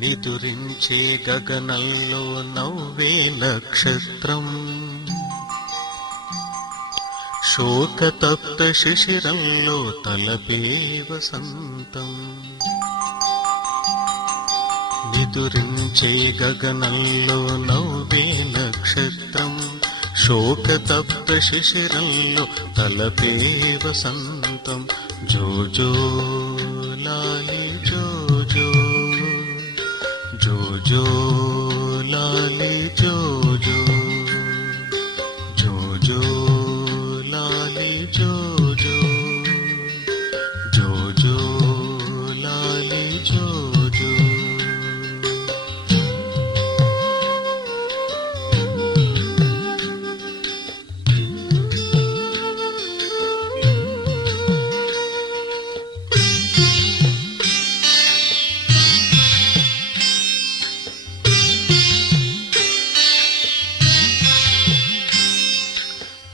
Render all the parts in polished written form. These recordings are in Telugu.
నిదురించే గగనంలో నవ్వే నక్షత్రం, శోకతప్త శిశిరంలో తలపే వసంతం. నిదురించే గగనంలో నవ్వే నక్షత్రం, శోకతప్త శిశిరంలో తలపే వసంతం. జోజో లాలి జోజో, జోజో లాలి జోజో, జోజో లాలి జోజో, జోజో లాలి జోజో.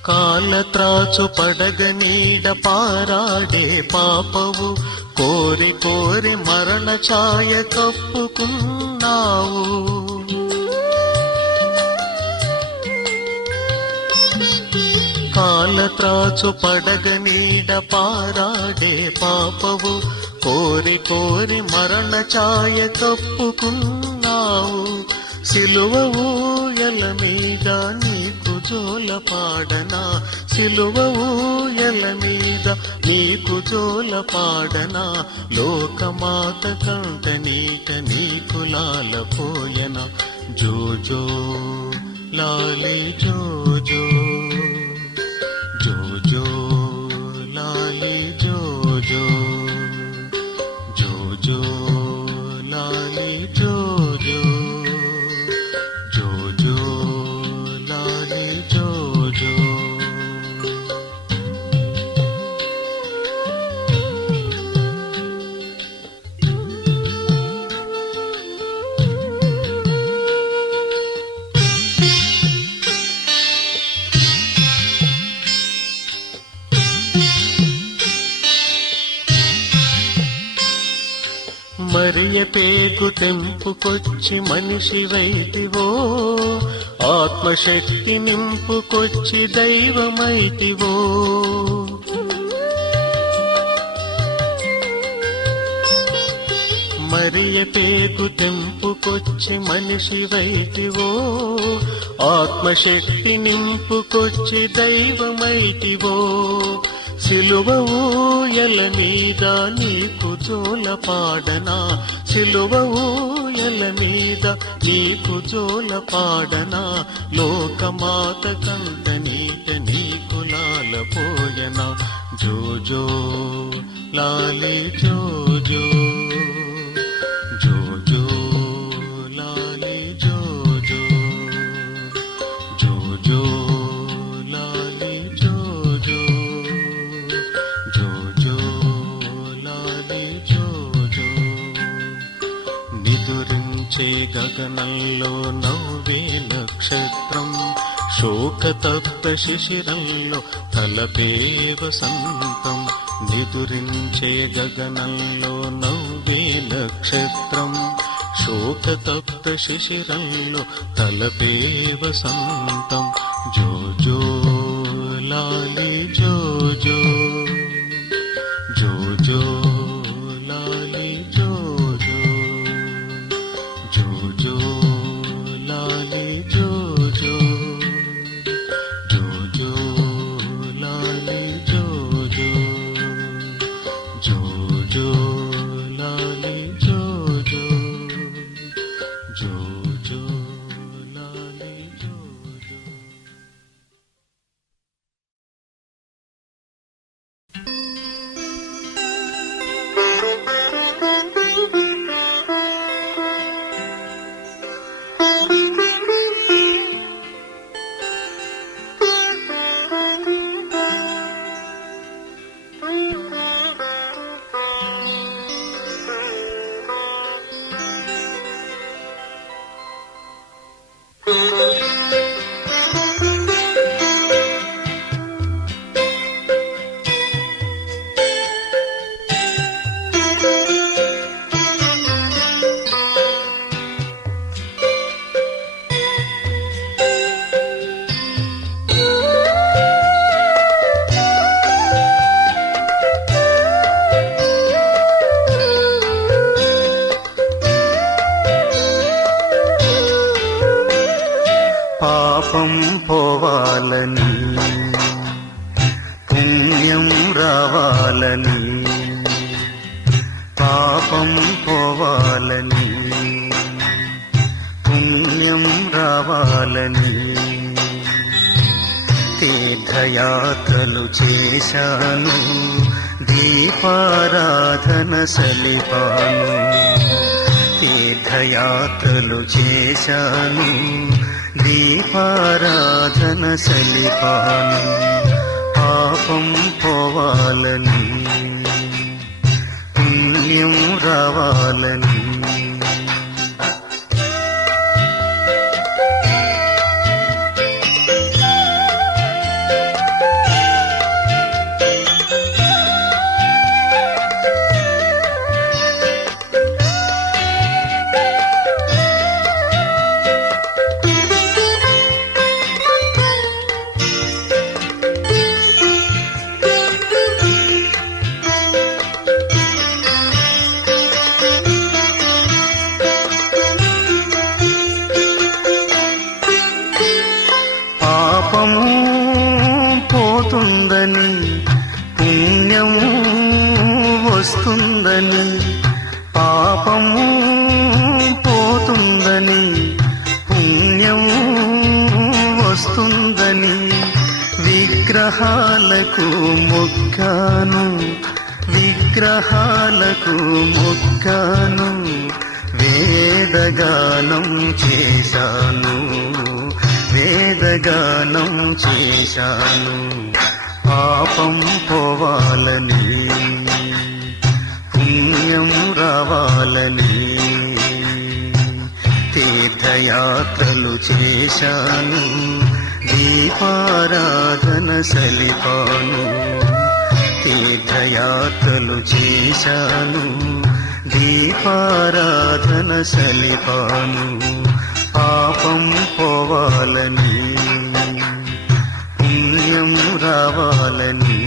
కాలత్రాచు పడగ నీడ పారాడే పాపవు, కోరి కోరి మరణ ఛాయ కప్పుకున్నావు. కాలత్రాచు పడగ నీడ పారాడే పాపవు, కోరి కోరి మరణ ఛాయ కప్పుకున్నావు. సిలువ ఊయల మీద నీకు జోల పాడనా, సిలువ ఊయల మీద నీకు జోల పాడనా. లోకమాత కంట నీట నీకు లాలపోయన. జోజో లాలి జోజో, జోజో లాలి జోజో, జోజో లాలి జోజో, జోజో లాలి జోజో. మరియ పేగు తెంపుకొచ్చి మనిషివైతివో, ఆత్మశక్తి నింపుకొచ్చి దైవమైతివో. మరియ పేగు తెంపుకొచ్చి మనిషివైతివో, ఆత్మశక్తి నింపుకొచ్చి దైవమైతివో. సిలువ ఊయల మీద నీకు జోల పాడనా, సిలువ ఊయల మీద నీకు జోల పాడనా. లోకమాత కంట నీట నీకు లాలపోయనా. జోజో లాలి జోజో, జోజో లాలి జోజో, జోజో లాలి జోజో, జోజో లాలి జోజో. నిదురించే గగనంలో నవ్వే నక్షత్రం, శోకతప్త శిశిరంలో తలపే వసంతం. నిదురించే గగనంలో నవ్వే నక్షత్రం, శోకతప్త శిశిరంలో తలపే వసంతం. జోజో లాలి జోజో, జోజో లాలి జోజో, జోజో లాలి జోజో, జోజో లాలి జోజో, జోజో లాలి జోజో, జోజో లాలి జోజో. పాపం పోవాలని, పుణ్యం రావాలని, పాపం పోవాలని, పుణ్యం రావాలని తీర్థయాత్రలు చేశాను, దీపారాధన సలిపాను. తీర్థయాత్రలు చేశాను, దీపారాధన సలిపాను. పాపం పోవాలని, పుణ్యం రావాలని. పాపము పోతుందని, పుణ్యము వస్తుందని, పాపము పోతుందని, పుణ్యము వస్తుందని విగ్రహాలకు మొక్కాను, విగ్రహాలకు మొక్కాను. వేదగానం చేశాను, వేదగానం చేశాను. పాపం పోవాలని, పుణ్యం రావాలని తీర్థయాత్రలు చేశాను, దీపారాధన సలిపాను. తీర్థయాత్రలు చేశాను, దీపారాధన సలిపాను. పాపం పోవాలని, పుణ్యం రావాలని.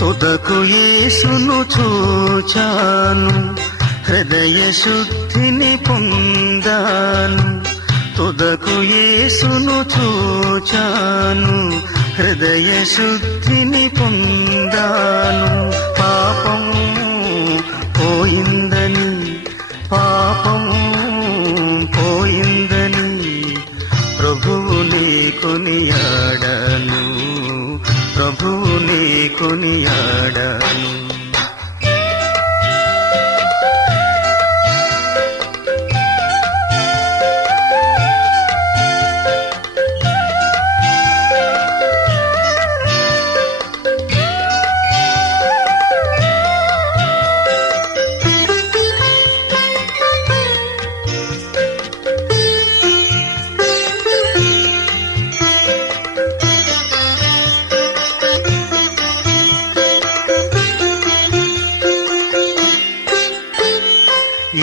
తుదకు యేసును చూచాను, హృదయ శుద్ధిని పొందాను. తుదకు యేసును చూచాను, హృదయ శుద్ధిని పొందాను. పాపము పోయిందని, పాపము పోయిందని ప్రభువుని కొనియాడాను, ప్రభువుని కొనియాడాను.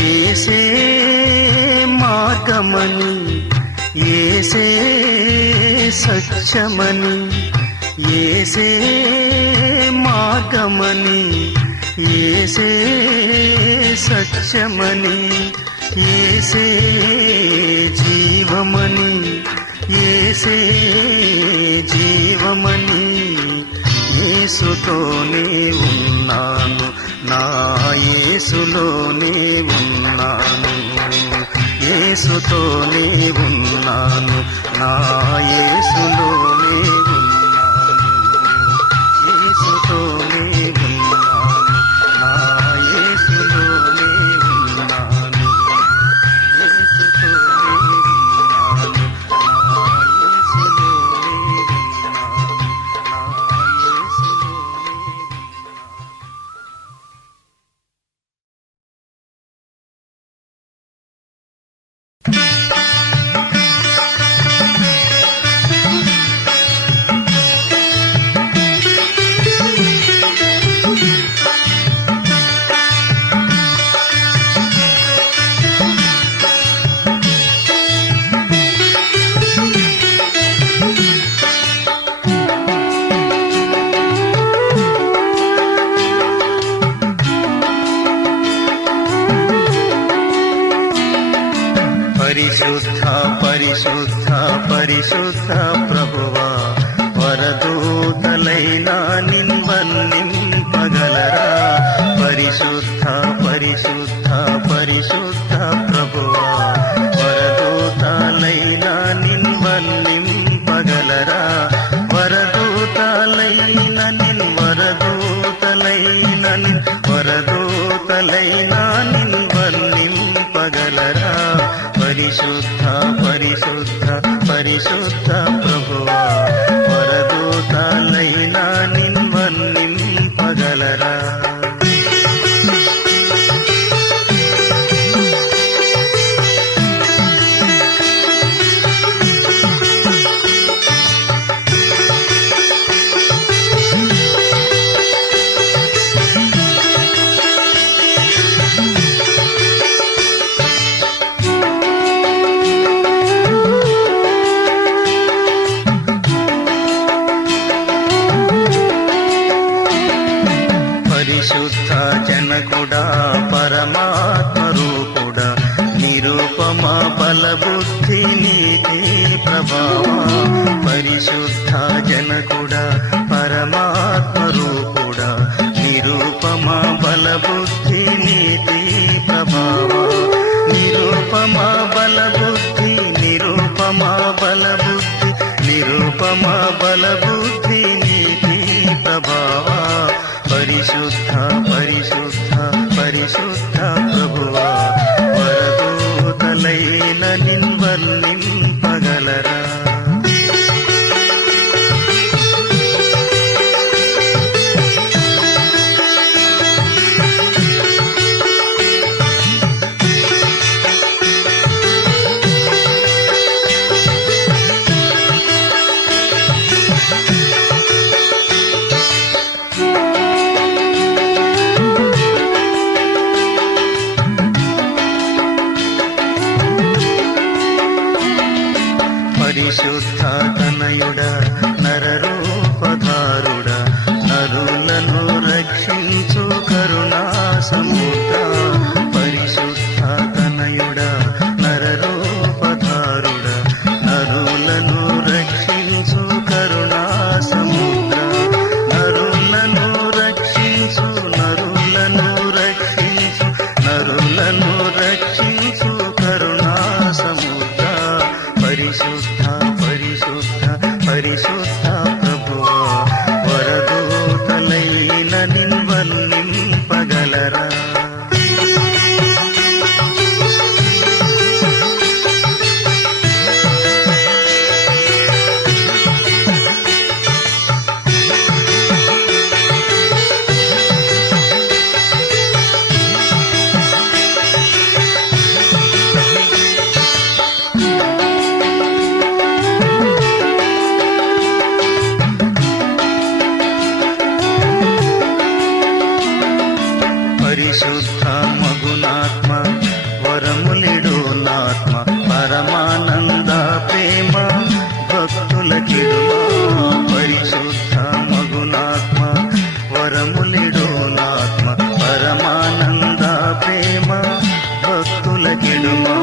ఏసే మార్గమని, ఏసే సత్యమని, ఏసే మార్గమని, ఏసే సత్యమని, ఏసే జీవమని, ఏసే జీవమని. యేసుతోనే ఉన్నాను, నా యేసులోనే ఉన్నాను. యేసుతోనే ఉన్నాను, నా యేసులోనే పరిశుద్ధ పరిశుద్ధ పరిశుద్ధ ప్రభువా వరదూతలైన నిన్వన్నింపగలరా పరిశుద్ధ పరిశుద్ధ పరిశుద్ధ ప్రభువా వరదూతలైన నిన్వన్నింపగలరా వరదూతలైన వరదూతలైన నిన్వన్నింపగలరా పరిశుద్ధ పరిశుద్ధ పరిశుద్ధ ప్రభువా వరదూతలైన నిన్వన్నింపగలరా పరిశుద్ధ జనకుడా పరమాత్మ రూపుడా నిరూపమ బలబుద్ధి నీతి ప్రభావా పరిశుద్ధ జనకుడా పరమాత్మ రూపుడా నిరూపమ బలబుద్ధి నీతి ప్రభావా నిరూపమ బలబుద్ధి నిరూపమ బలబుద్ధి నిరూపమ బలబుద్ధి నీతి ప్రభావా పరిశుద్ధ పరిశుద్ధ పరిశుద్ధ ప్రభువా వరదూతలైన నిన్వన్నింపగలరా పరిశుద్ధ తనయుడ నరరూపధారుడ నరులను రక్షించు కరుణా సముద్ర పరిశుద్ధ తనయుడ నరరూపధారుడ నరులను రక్షించు కరుణా సముద్ర నరులను రక్షించు నరులను రక్షించు నరులను రక్షించు కరుణా సముద్ర పరిశుద్ధ పరిశుద్ధ పరిశుద్ధ ప్రభువా వరదూతలైన నిన్వన్నింపగలరా పరిశుద్ధ మగునాత్మ వరములిడునాత్మ పరమానంద ప్రేమ భక్తుల కిడుమా పరిశుద్ధ మగునాత్మ వరములిడునాత్మ పరమానంద ప్రేమ భక్తుల కిడుమా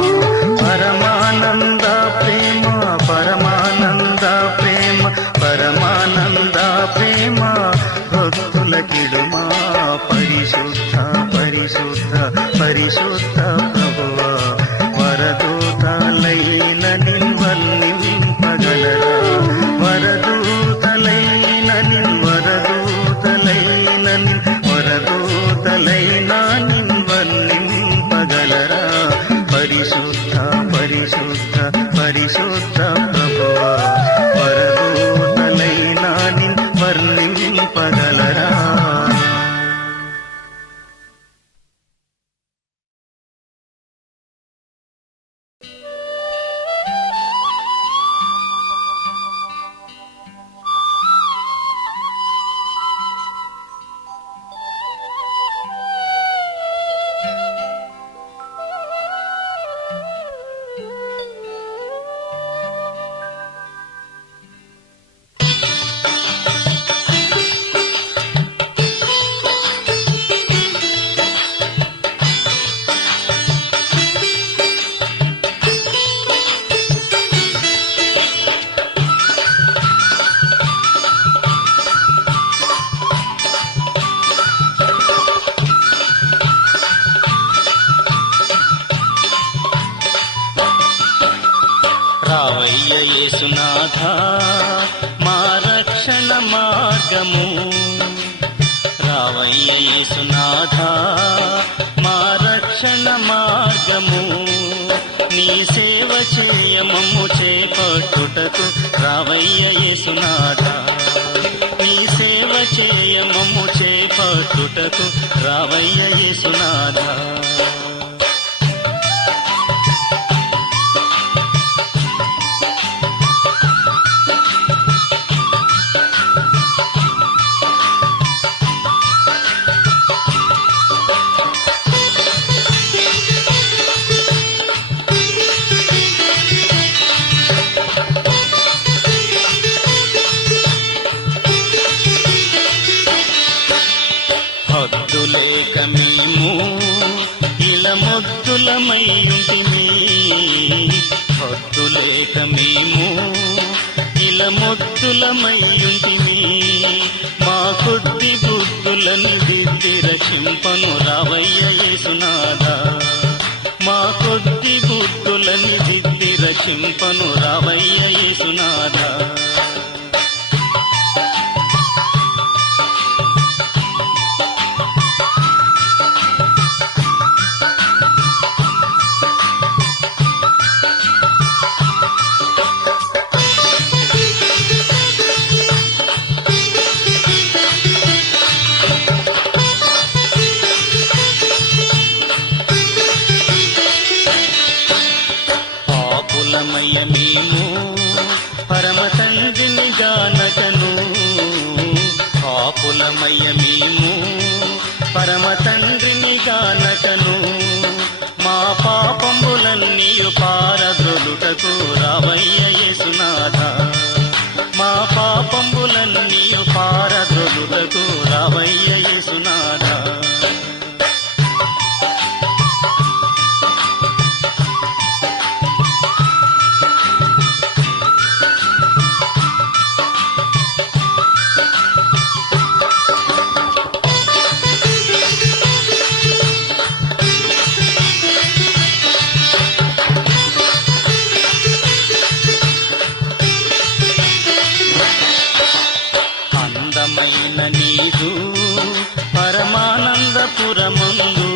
పరమానంద ప్రేమ పరమానంద ప్రేమ పరమానంద ప్రేమ భక్తుల కిడుమా పరిశుద్ధ పరిశుద్ధ పరిశుద్ధ ప్రభువా వరదూతలైన నిన్వన్నింపగలరా వరదూతలైన వరదూతలైన నిన్వన్నింపగలరా పరిశుద్ధ పరిశుద్ధ పరిశుద్ధ ప్రభువా వరదూతలైన నిన్వర్ణింపగలరా యేసునాథ మా రక్షణ మార్గము రావయ్య యేసునాథ మా రక్షణ మార్గము నీ సేవ చేయమమ్ము చేపట్టుటకు రావయ్య యేసునాథ నీ సేవ చేయమమ్ము చేపట్టుటకు రావయ్య యేసునాథ హద్దులేక మేము ఇలమొద్దులమయ్యుంటిమి హద్దులేక మేము ఇలమొద్దులమయ్యుంటిమి మా కొద్ది బుద్ధులను దిద్ది రక్షింపను రావయ్య యేసునాథ మా కొద్ది బుద్ధులను దిద్ది రక్షింపను రావయ్య యేసునాథ పాపులమయ్య మేము పరమ తండ్రిని గానకను పాపులమయ్య మేము పరమ తండ్రిని గానకను మా పాపములన్నీయు పారద్రొలుటకు రావయ్య యేసునాథ మా పాపములన్నీయు పారద్రొలుటకు రావయ్య యేసునాథ అందమైన నీదు పరమానందపురమందు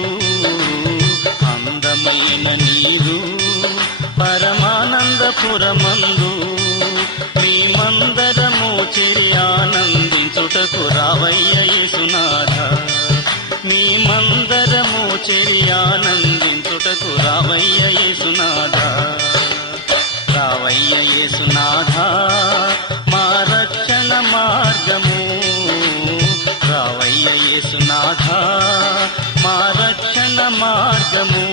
అందమైన నీదు పరమానందపురమందు మేమందరము చేరి ఆనందించుటకు రావయ్య యేసునాథ మేమందరము చేరి ఆనందించుటకు రావయ్య యేసునాథ రావయ్య యేసునాథ మా రక్షణ మార్గము రావయ్య యేసునాథ మా రక్షణ మార్గము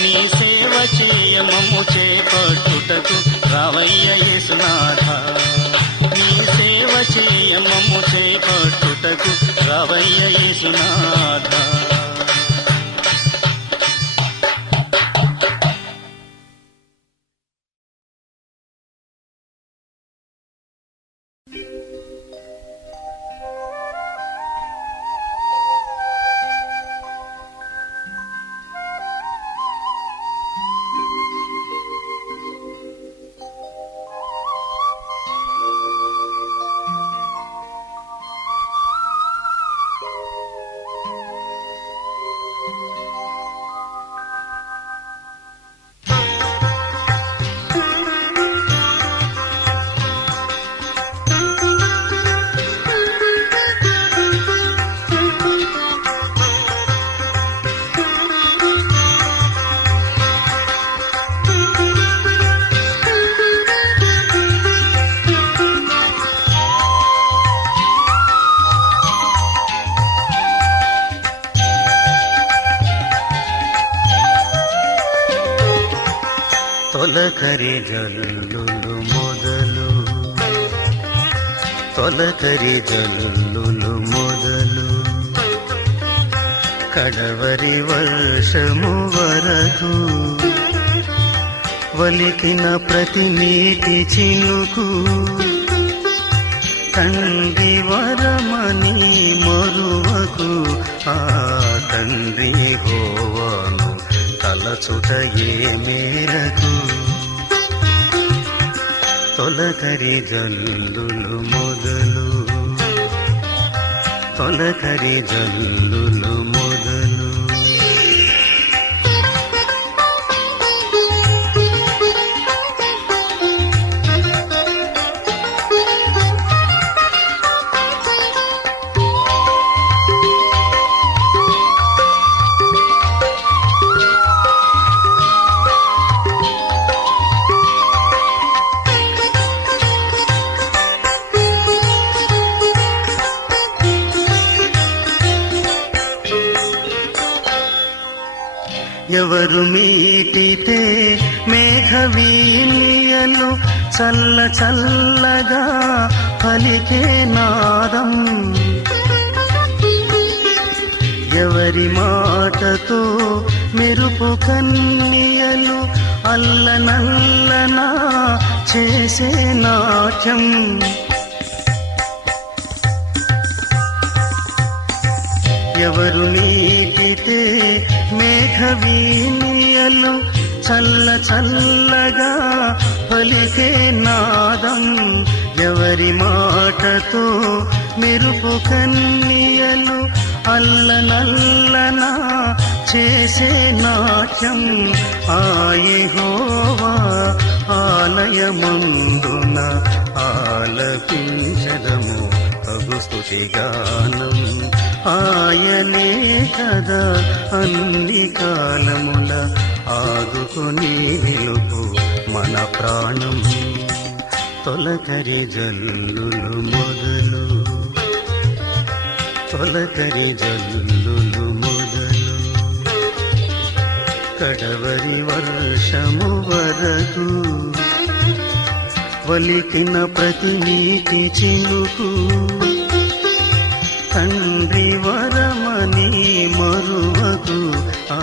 నీ సేవ చేయమమ్ము చేపట్టుటకు రావయ్య యేసునాథ నీ సేవ చేయమమ్ము చేపట్టుటకు రావయ్య యేసునాథ తొలకరి జల్లులు మొదలు తొలకరి జల్లులు మొదలు కడవరి వర్షము వరకు వలికిన ప్రతి నీటి చినుకు తండ్రి వరమని మరువకు ఆ తండ్రి యెహోవాను తలచుట ఏ మేరకు తొలకరి జల్లులు మొదలు, తొలకరి జల్లులు మొదలు. ఎవరు మీటితే మేఘవీణియలు చల్ల చల్లగా పలికే నాదం, ఎవరి మాటతో మెరుపు కన్నియలు అల్లనల్లనా చేసే నాట్యం. ఎవరు నీటితే మేఘవీణియలు చల్ల చల్లగా పలికే నాదం, ఎవరి మాటతో మెరుపు కన్నియలు అల్లనల్లనా చేసే నాట్యం. ఆ యెహోవా ఆలయమందున ఆలపించదము పగు స్తుతిగానం. ఆయనే కదా అన్ని కాలముల ఆదుకొని నిలుపు మన ప్రాణం. తొలకరి జల్లులు మొదలు, తొలకరి జల్లులు మొదలు. కడవరి వర్షము వరకు వలికిన ప్రతి నీటి చినుకు, తండ్రి వరమని మరువకు ఆ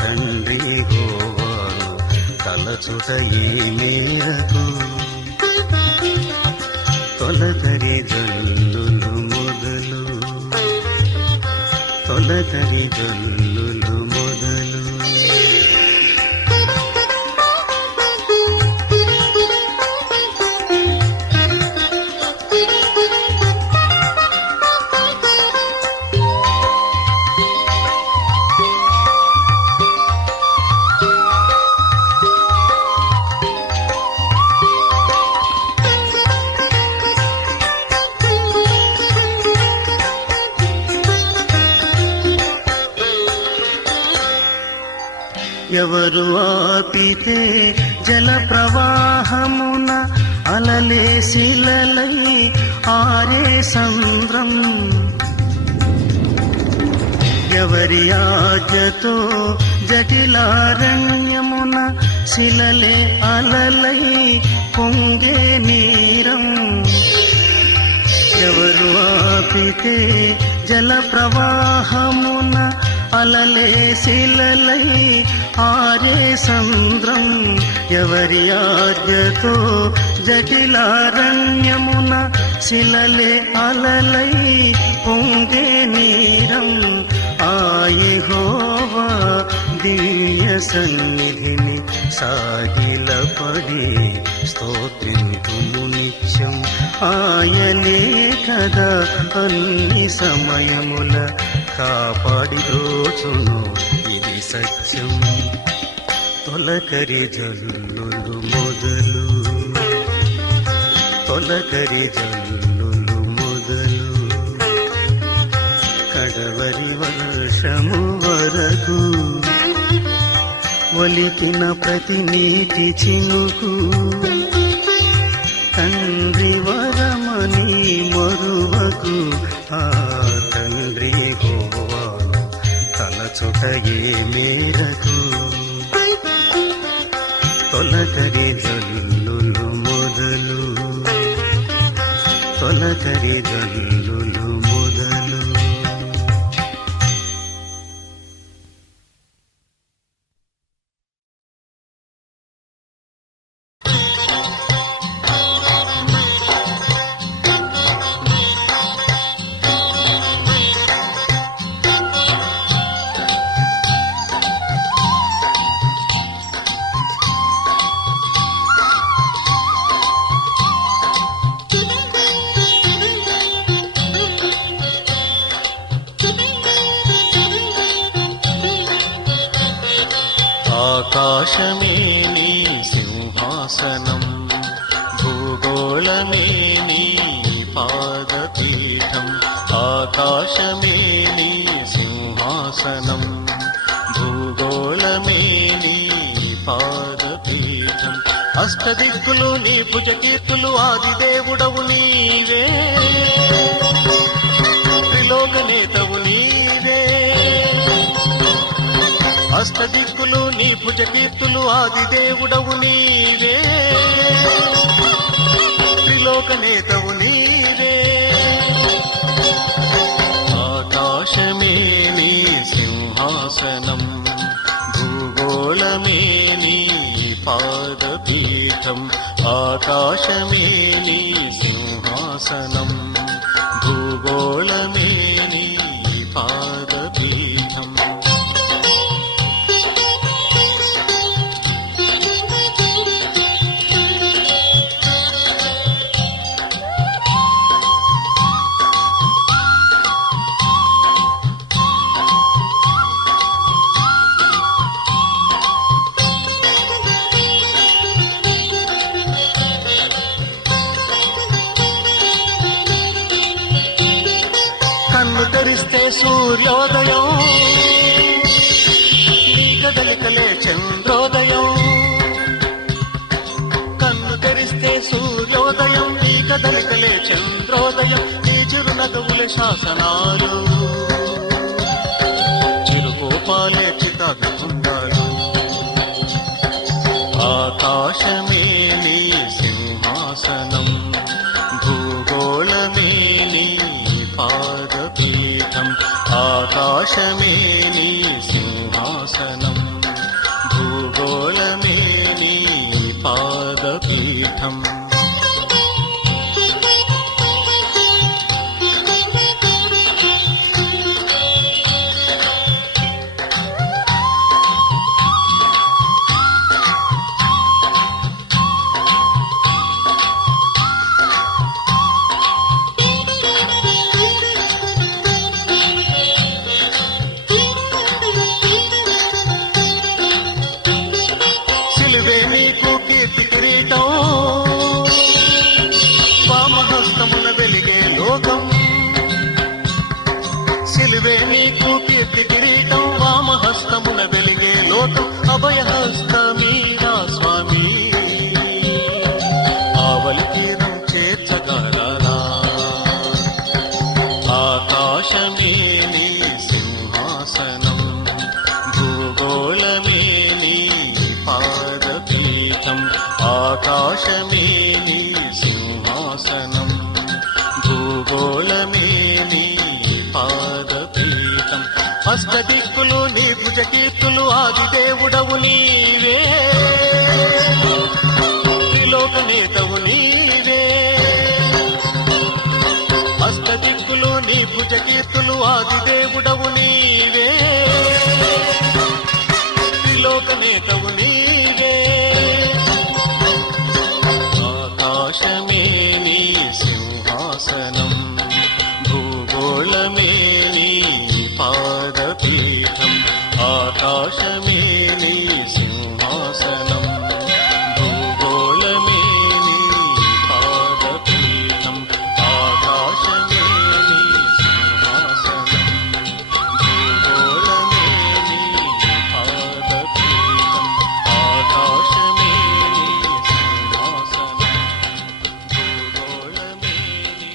తండ్రి యెహోవాను తలచుట ఈ మేరకు. తొలకరి జల్లులు మొదలు, తొలకరి జల్లులు మొదలు. ఎవరు ఆపితే జల ప్రవాహమున అలలే శిలలై ఆరే సంద్రం, ఎవరి ఆజ్ఞతో జటిలారణ్యమున శిలలే అలలై పొంగే నీరం. ఎవరు ఆపితే జల ప్రవాహమున అలలే శిలలై ఆరే సంద్రం, ఎవరి ఆజ్ఞతో జటిలారణ్యమున శిలలే అలలై పొంగే నీరం. ఆ యెహోవా దివ్య సన్నిధిని సాగిలపడి స్తోత్రింతుము నిత్యం. ఆయనే కదా అన్ని సమయముల కాపాడి దోచును ఇది సత్యం. తొలకరి జల్లులు మొదలు, తొలకరి జల్లులు మొదలు. కడవరి వర్షము వరకు వలికిన ప్రతి నీటి చినుకు, తండ్రి వరమని మరువకు ఆ తండ్రి యెహోవాను తలచుట ఏ మేరకు. తొలకరి జల్లులు మొదలు, తొలకరి జల్లులు మొదలు. ఆకాశమే నీ సింహాసనం, భూగోళమే నీ పాదపీఠం. ఆకాశమే నీ సింహాసనం, భూగోళమే నీ పాదపీఠం. అష్టదిక్కులు నీ భుజకీర్తులు, ఆదిదేవుడవు నీవే, త్రిలోకనేతవు నీవే. అష్టదిక్కులు నీ భుజకీర్తులు, ఆదిదేవుడవు నీవే, త్రిలోకనేతవు నీవే. ఆకాశమే నీ సింహాసనం, భూగోళమే నీ పాదపీఠం. ఆకాశమే నీ సింహాసనం, భూగోళమే నీ పాదపీఠం. కన్ను తెరిస్తే సూర్యోదయం, నీ కదలికలే చంద్రోదయం. కన్ను తెరిస్తే సూర్యోదయం, నీ కదలికలే చంద్రోదయం. నీ చిరునగవులే శాసనాలు, చిరుకోపాలే చితాభికుండాలు. ఆకాశమే నీ సింహాసనం, భూగోళమే నీ పాదపీఠం. ఆకాశమే నీ సింహాసనం, భూగోళమే నీ పాదపీఠం. సిలువే నీకు కీర్తి కిరీటం, వామహస్తమున వెలిగే లోకం. సిలువే నీకు కీర్తి కిరీటం, వామహస్తమున వెలిగే లోకం. అభయహస్తమీరా స్వామి, ఆవలి తీరం చేర్చగలరా. ఆకాశమే నీ సింహాసనం, భూగోళమే నీ పాదపీఠం. ఆకాశమే నీ సింహాసనం, భూగోళమే నీ పాదపీఠం. అష్టదిక్కులు నీ భుజకీర్తులు, ఆదిదేవుడవు నీవే, త్రిలోకనేతవు నీవే. అష్టదిక్కులు నీ భుజకీర్తులు, ఆదిదేవుడవు నీవే, త్రిలోకనేతవు నీవే. ఆకాశమే నీ సింహాసనం, భూగోళమే నీ పాదపీఠం. ఆకాశమే నీ సింహాసనం, భూగోళమే నీ పాదపీఠం. ఆకాశమే నీ సింహాసనం, భూగోళమే నీ పాదపీఠం. ఆకాశమే నీ సింహాసనం, భూగోళమే నీ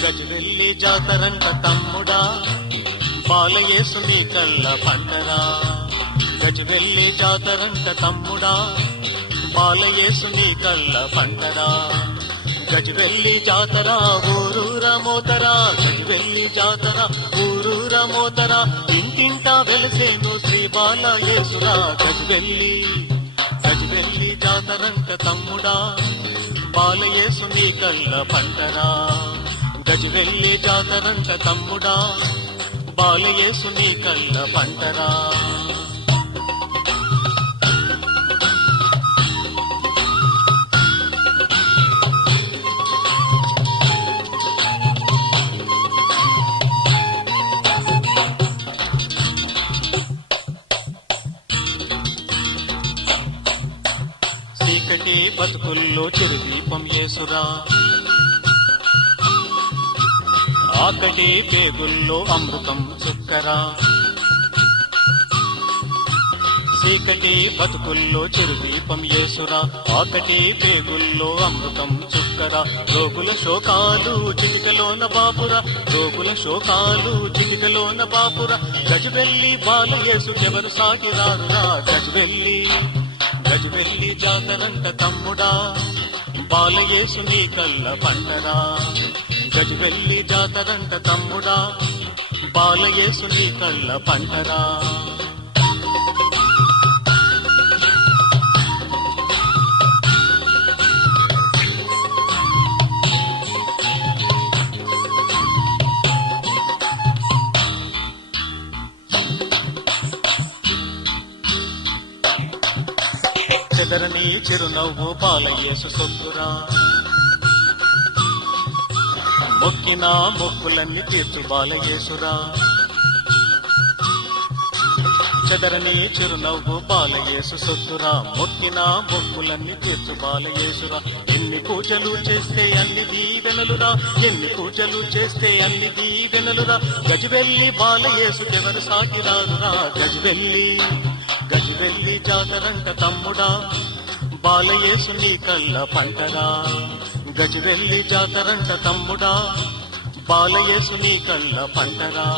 గజవెల్లి జాతరంట తమ్ముడా, బాలయేసు నీ కళ్ళ పండరా. గజవెల్లి జాతరంట తమ్ముడా, బాలయేసు నీ కళ్ళ పండరా. గజవెల్లి జాతర ఊరూర మోతరా, గజవెల్లి జాతర ఊరూర మోతరా ఇంటింటా వెలసేను శ్రీ బాలయేసురా గజ్వెల్లి గజ్వెల్లి జాతరంక తమ్ముడా బాలయేసు నీ కళ్ళ పంటరా గజ్వెల్లి జాతరంక తమ్ముడా బాలయేసు నీ కళ్ళ పంటరా చీకటి బతుకుల్లో చిరుదీపం యేసురా ఆకటి పేగుల్లో అమృతం చుక్కరా చీకటి బతుకుల్లో చిరుదీపం యేసురా ఆకటి పేగుల్లో అమృతం చుక్కరా రోగుల శోకాలు చిటికలోన బాపురా రోగుల శోకాలు చిటికలోన బాపురా గజ్వెల్లి బాలయేసుకెవరు సాటిరారురా గజ్వెల్లి గజ్వెల్లి జాతరంట తమ్ముడా బాలయేసు నీ కళ్ళ పంటరా గజ్వెల్లి జాతరంట తమ్ముడా బాలయేసు నీ కళ్ళ పంటరా చెదరని చిరునవ్వు బాలయేసు సొత్తురా మొక్కిన మొక్కులన్నీ తీర్చు బాలయేసురా చెదరని చిరునవ్వు బాలయేసు సొత్తురా మొక్కిన మొక్కులన్నీ తీర్చు బాలయేసురా ఎన్ని పూజలు చేస్తే అన్ని దీవెనలురా ఎన్ని పూజలు చేస్తే అన్ని దీవెనలురా గజ్వెల్లి బాలయేసుకెవరు సాగిరారురా గజ్వెల్లి గజ్వెల్లి జాతరంట తమ్ముడా బాలయేసు నీ కళ్ళ పంటరా గజ్వెల్లి జాతరంట తమ్ముడా బాలయేసు నీ కళ్ళ పంటరా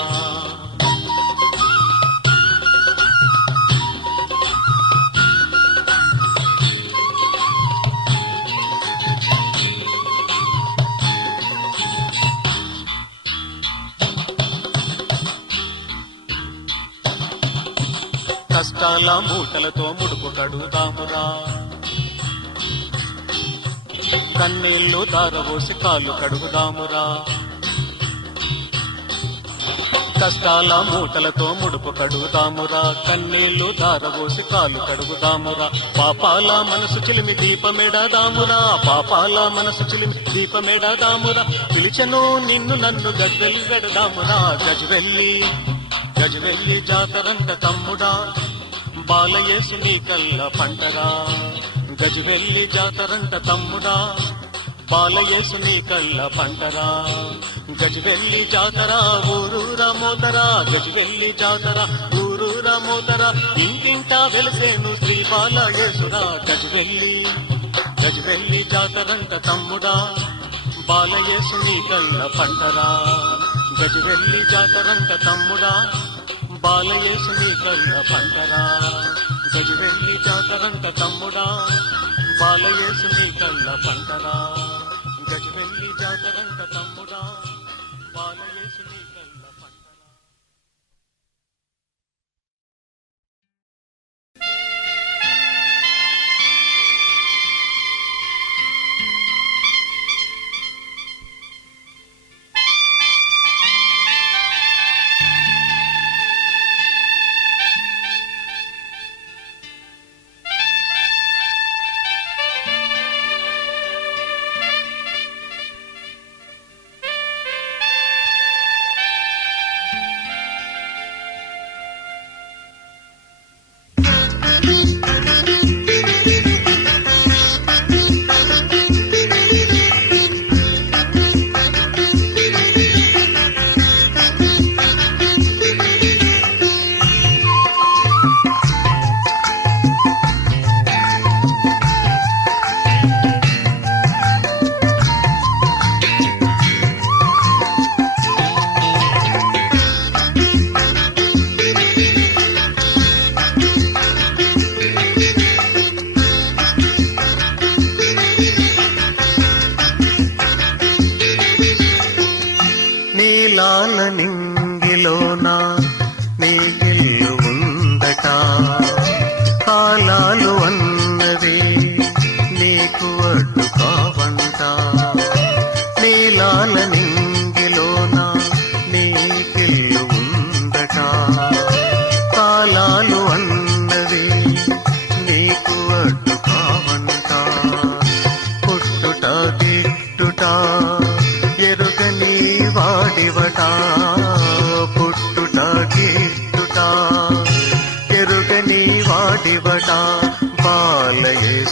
కష్టాల మూటలతో ముడుపు కడుదామురా కన్నీళ్లు దారవోసి కాళ్ళు కడుగుదామురా కష్టాల మూటలతో ముడుపు కడుగుదామురా కన్నీళ్లు దారవోసి కాళ్ళు కడుగుదామురా పాపాల మనసు చిలిమి దీపమెడదామురా పాపాల మనసు చిలిమి దీపమెడదామురా పిలిచను నిన్ను నన్ను గజ్వెల్లి వెడదామురా గజ్వెల్లి గజ్వెల్లి జాతరంట తమ్ముడా బాలయేసు నీ కళ్ళ పంటరా గజ్వెల్లి జాతరంట తమ్ముడా బాలయేసు నీ కళ్ళ పంటరా గజ్వెల్లి జాతర ఊరూరా మోతరా గజ్వెల్లి జాతర ఊరూరా మోతరా ఇంటింటా వెలసేను శ్రీ బాలయేసురా గజ్వెల్లి గజ్వెల్లి జాతరంట తమ్ముడా బాలయేసు నీ కళ్ళ పంటరా గజ్వెల్లి జాతరంట తమ్ముడా బాలయేసు నీ కళ్ళ పంటరా గజ్వెల్లి జాతరంట తమ్ముడా బాలయేసు నీ కళ్ళ పంటరా గజ్వెల్లి జాతరంట తమ్ముడా బాలయేసు నీ కళ్ళ పంటరా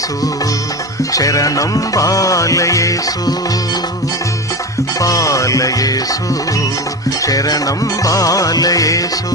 బాలయేసు శరణం బాలయేసు బాలయేసు శరణం బాలయేసు.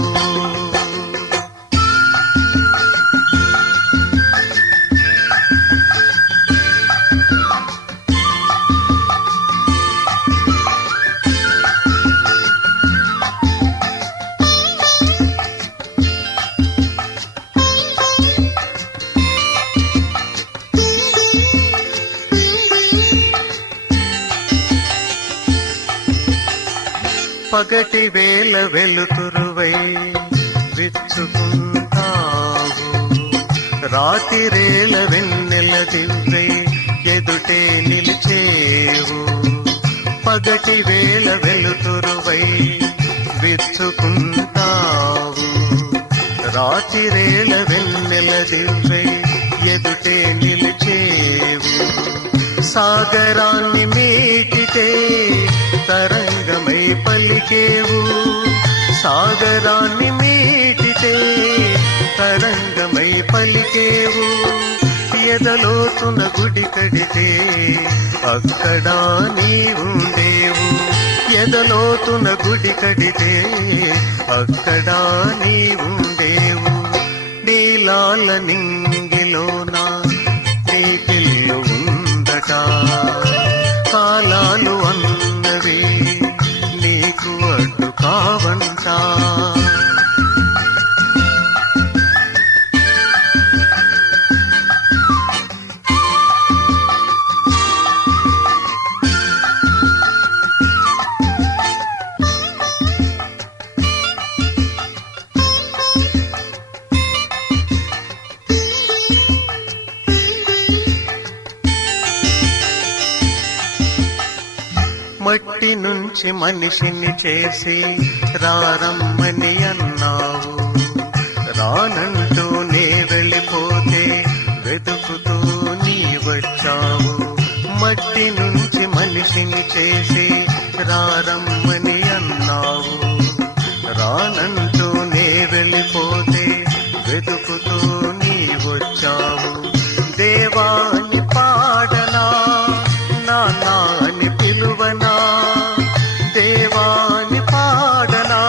పగటి వేళ వెలుతురువై విచ్చుకుంటావు, రాతిరేళ వెన్నెల దివ్వై ఎదుటే నిలిచేవు. పగటి వేళ వెలుతురువై విచ్చుకుంటావు, రాతిరేళ వెన్నెల దివ్వై ఎదుటే నిలిచేవు. సాగరాన్ని మీటితే తరంగమై పలికేవు, సాగరాన్ని మీటితే తరంగమై పలికేవు. ఎదలోతున గుడి కడితే అక్కడ నీవుండేవు, ఎదలోతున గుడి కడితే అక్కడ నీవుండేవు. నీలాల నింగిలోన నీకిల్లు ఉందట, కాలాలు అన్నవి నీకు అడ్డు కావంట. మట్టి నుంచి మనిషిని చేసి రారమ్మని అన్నావు, రానంటూ నే వెళ్ళిపోతే వెతుకుతూ నీ వచ్చావు. మట్టి నుంచి మనిషిని చేసి రారమ్మని అన్నావు, రానంటూ నే వెళ్ళిపోతే వెతుకుతూ నీ వచ్చావు. దేవాని పాడనా నాన్నా అని పిలువనా, దేవాని పాడనా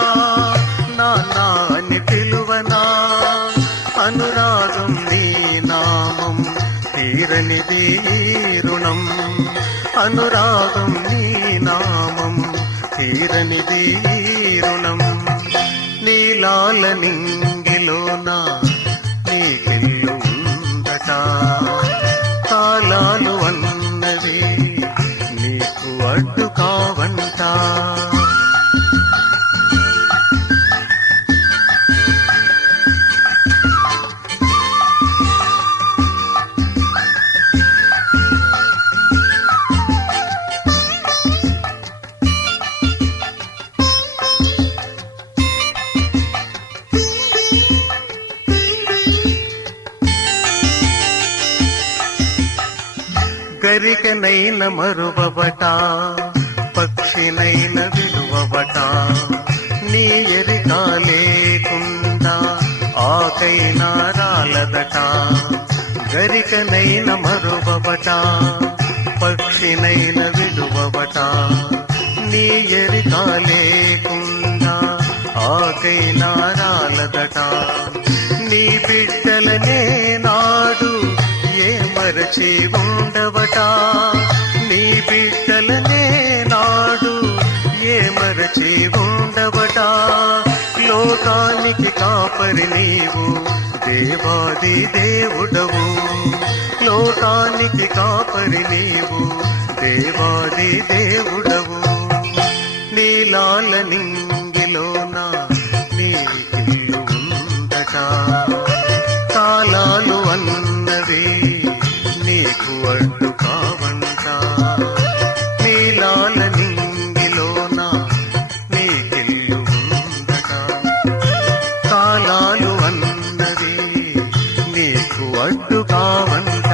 నాన్నా అని పిలువనా. అనురాగం నీ నామం తీరనిది రుణం, అనురాగం నీ నామం తీరనిది రుణం. నీలాల నింగిలోన నీకెల్లు ఉందట, కాలాలు అన్నవి నీకు అడ్డు కావంట. గరికనైన మరువబట, పక్షినైన విలువబట, నీ ఎరిక లేకుండా ఆకైనా రాలదట. గరికనైన మరువబట, పక్షినైన విలువబట, నీ ఎరిక లేకుండా ఆకైనా రాలదట. నీ బిడ్డలనే నాడు ఏ మరచి ఉండవట, నీ బిడ్డలనే నాడు ఏ మరచి ఉండవట. లోకానికి కాపరి నీవు దేవాది దేవుడవు, లోకానికి కాపరి నీవు దేవాది దేవుడవు. నీలాల నింగిలోన నీ ఇల్లు ఉందట, కాలాలు అన్నవి నీకు అడ్డు కావంట. నీలాల నింగిలోన నీకిల్లు ఉందట, కాలాలు అన్నవి నీకు అడ్డు కావంట.